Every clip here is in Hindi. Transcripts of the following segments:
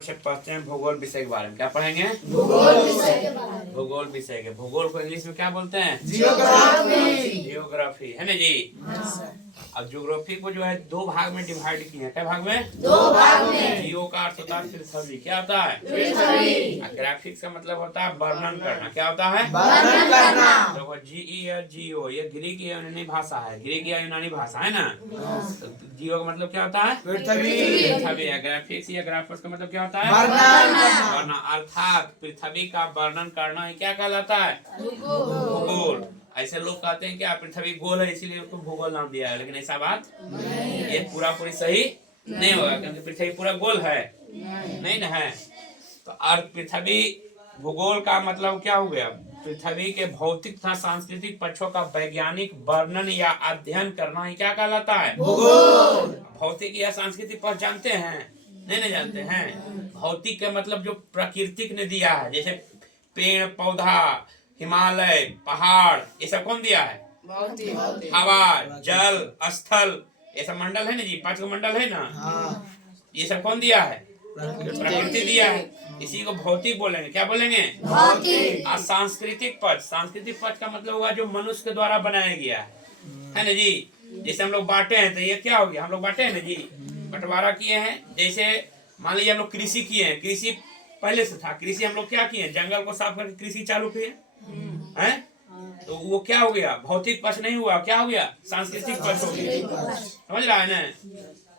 से पढ़ते हैं भूगोल विषय के बारे में। क्या पढ़ेंगे? भूगोल विषय के बारे में। भूगोल विषय के। भूगोल को इंग्लिश में क्या बोलते हैं? जियोग्राफी। जियोग्राफी है ना जी। अब ज्योग्राफी को जो है दो भाग में डिवाइड किए हैं। क्या भाग में? दो भाग में। जियो का अर्थ होता है पृथ्वी। क्या होता है? पृथ्वी। ग्राफिक्स का मतलब होता है वर्णन करना। क्या होता है? वर्णन करना। देखो जीई या जियो ये ग्रीक या यूनानी भाषा है। ग्रीक या यूनानी भाषा है ना। जियो का मतलब क्या होता है? पृथ्वी। पृथ्वी। ग्राफिक्स या ग्राफर्स का मतलब क्या होता है? वर्णन करना। वर्णन अर्थात पृथ्वी का वर्णन करना ही क्या कहलाता है? भूगोल। ऐसे लोग कहते हैं क्या पृथ्वी गोल है इसीलिए उसको भूगोल नाम दिया है, लेकिन ऐसा बात ये पूरा पूरी सही नहीं होगा, क्योंकि पृथ्वी पूरा गोल है नहीं ना है। तो अर्थ पृथ्वी भूगोल का मतलब क्या हो गया? पृथ्वी के भौतिक तथा सांस्कृतिक पक्षों का वैज्ञानिक वर्णन या अध्ययन करना ही क्या कहलाता है? भूगोल। भौतिक या सांस्कृतिक पक्ष जानते हैं? नहीं जानते हैं। भौतिक का मतलब जो प्राकृतिक ने दिया है, जैसे पेड़ पौधा, हिमालय, पहाड़, ये सब कौन दिया है? हवा, जल, स्थल, ये सब मंडल है ना जी। 5 मंडल है ना। ये सब कौन दिया है? प्रकृति दिया है। इसी को भौतिक बोलेंगे। क्या बोलेंगे? भौतिक। और सांस्कृतिक पक्ष। सांस्कृतिक पक्ष का मतलब हुआ जो मनुष्य के द्वारा बनाया गया है ना जी। जैसे हम लोग बांटे हैं तो ये क्या हो गया? हम लोग बांटे हैं ना जी, बंटवारा किए हैं। जैसे मान लीजिए हम लोग कृषि किए हैं, कृषि पहले से था। कृषि हम लोग क्या किए? जंगल को साफ करके कृषि चालू किए हैं। तो वो क्या हो गया? भौतिक पक्ष नहीं हुआ, क्या हो गया? सांस्कृतिक पक्ष हो गया। समझ रहा है ना।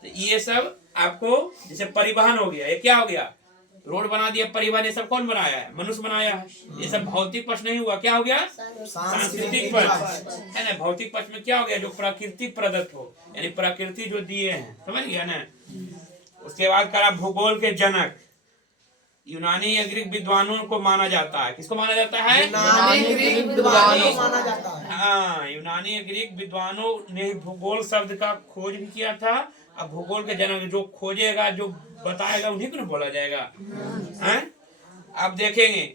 तो ये सब आपको जैसे परिवहन हो गया, ये क्या हो गया? रोड बना दिया, परिवहन, ये सब कौन बनाया है? मनुष्य बनाया है। ये सब भौतिक पक्ष नहीं हुआ, क्या हो गया? सांस्कृतिक पक्ष है ना। भौतिक पक्ष में क्या हो गया? जो प्राकृतिक प्रदत्त हो, यानी प्रकृति जो दिए हैं। समझ गया ना। उसके बाद करा भूगोल के जनक यूनानी या ग्रीक विद्वानों को माना जाता है। किसको माना जाता है? यूनानी ग्रीक विद्वानों माना जाता है। हाँ, यूनानी या ग्रीक विद्वानों ने भूगोल शब्द का खोज भी किया था। अब भूगोल के जनक जो खोजेगा, जो बताएगा, उन्हीं को बोला जाएगा। हैं? अब देखेंगे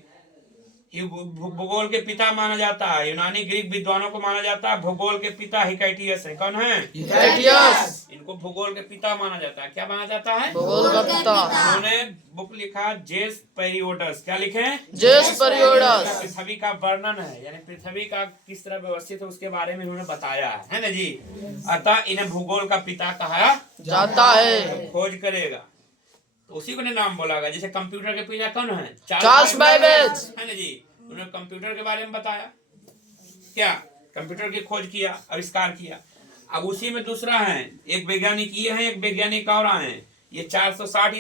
भूगोल के पिता माना जाता है, यूनानी ग्रीक विद्वानों को माना जाता है। भूगोल के पिता हिकैटियस है। कौन है? हिकैटियस। इनको भूगोल के पिता माना जाता है। क्या माना जाता है? भूगोल का पिता। उन्होंने बुक लिखा जेस पेरियोडस। क्या लिखे? जेस पेरियोडस। पृथ्वी का वर्णन है, यानी पृथ्वी का किस तरह व्यवस्थित है उसके बारे में उन्होंने बताया है ना जी। अतः इन्हें भूगोल का पिता कहा जाता है। खोज करेगा तो उसी को ने नाम बोलागा। जैसे कंप्यूटर के पिता कौन है? चार्ल्स बैबेज है ना जी। उन्होंने कंप्यूटर के बारे में बताया। क्या? कंप्यूटर की खोज किया, आविष्कार किया। अब उसी में दूसरा है, एक वैज्ञानिक ये है, एक वैज्ञानिक और हैं। ये 460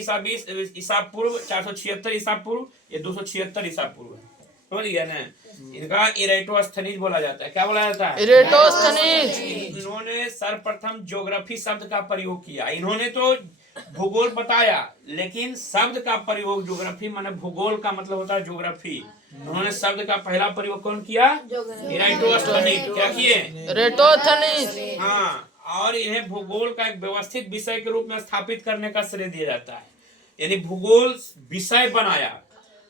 ईसा पूर्व, 476 ईसा पूर्व, ये 276 ईसा पूर्व है। समझ गया ना। इनका इरेटोस्थनीज बोला जाता है। क्या बोला जाता है? इरेटोस्थनीज। इन्होंने सर्वप्रथम ज्योग्राफी शब्द का प्रयोग किया। इन्होंने तो भूगोल बताया, लेकिन शब्द का प्रयोग ज्योग्राफी माने भूगोल का मतलब होता है ज्योग्राफी। उन्होंने शब्द का पहला प्रयोग कौन किया? इरेटोस्थनीज। क्या किए? इरेटोस्थनीज। हाँ, और इन्हें भूगोल का एक व्यवस्थित विषय के रूप में स्थापित करने का श्रेय दिया जाता है। यानी भूगोल विषय बनाया।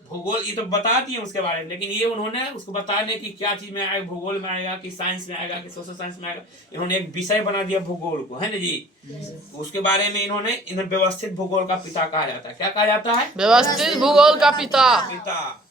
भूगोल ये तो बता दिए उसके बारे में, लेकिन ये उन्होंने उसको बताने की क्या चीज में आएगा, भूगोल में आएगा कि साइंस में आएगा कि सोशल साइंस में आएगा, इन्होंने एक विषय बना दिया भूगोल को, है ना जी। उसके बारे में इन्हें व्यवस्थित भूगोल का पिता कहा जाता है। क्या कहा जाता है? व्यवस्थित भूगोल का पिता। पिता।